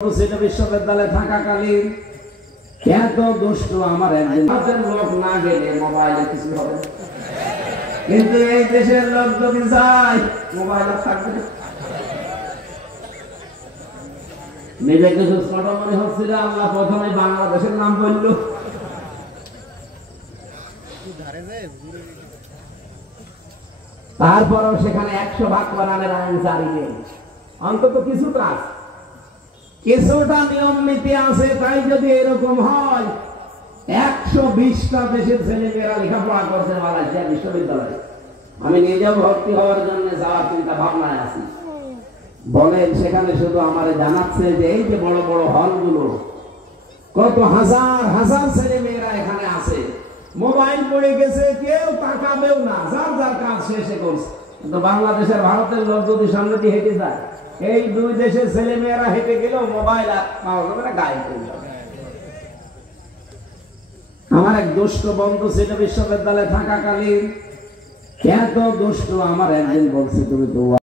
বিশ্ববিদ্যালয়ে থাকাকালীন এত দুষ্ট আমার একজন লোক না গেলে মোবাইলে কিছু হবে, কিন্তু এই দেশের লোক যদি যায় মোবাইলে থাকবে। নিজে কিছু ছোট মনে হচ্ছিল, আল্লাহ প্রথমে বাংলাদেশের নাম বলল। তারপরেও সেখানে 100 ভাগ বানানের আইন জারি নেই, অন্তত কিছুটা নিয়ম নীতি আছে। তাই যদি এরকম হয়, 120টা দেশের ছেলেমেয়েরা লেখাপড়া করছে মালয়েশিয়া বিশ্ববিদ্যালয়ে। আমি নিজেও ভর্তি হওয়ার জন্য যাওয়ার চিন্তা ভাবনায় আছি। বলেন, সেখানে শুধু আমারে জানাচ্ছে যে এই যে বড় বড় হলগুলো, কত হাজার হাজার ছেলেমেয়েরা এখানে আছে, মোবাইল পড়ে গেছে, কেউ তাকাবেও না, যার যার কাজ শেষে করছে। কিন্তু বাংলাদেশের ভারতের লোক যদি সামনে দিয়ে হেঁটে যায়, এই দুই দেশের ছেলে মেয়েরা হেঁটে গেলেও মোবাইল আর পাওয়া যাবে না, গায়েব হয়ে যাবে। আমার এক দুষ্ট বন্ধু ছিল বিশ্ববিদ্যালয়ে থাকাকালীন, এত দুষ্ট আমার একদিন বলছে, তুমি তো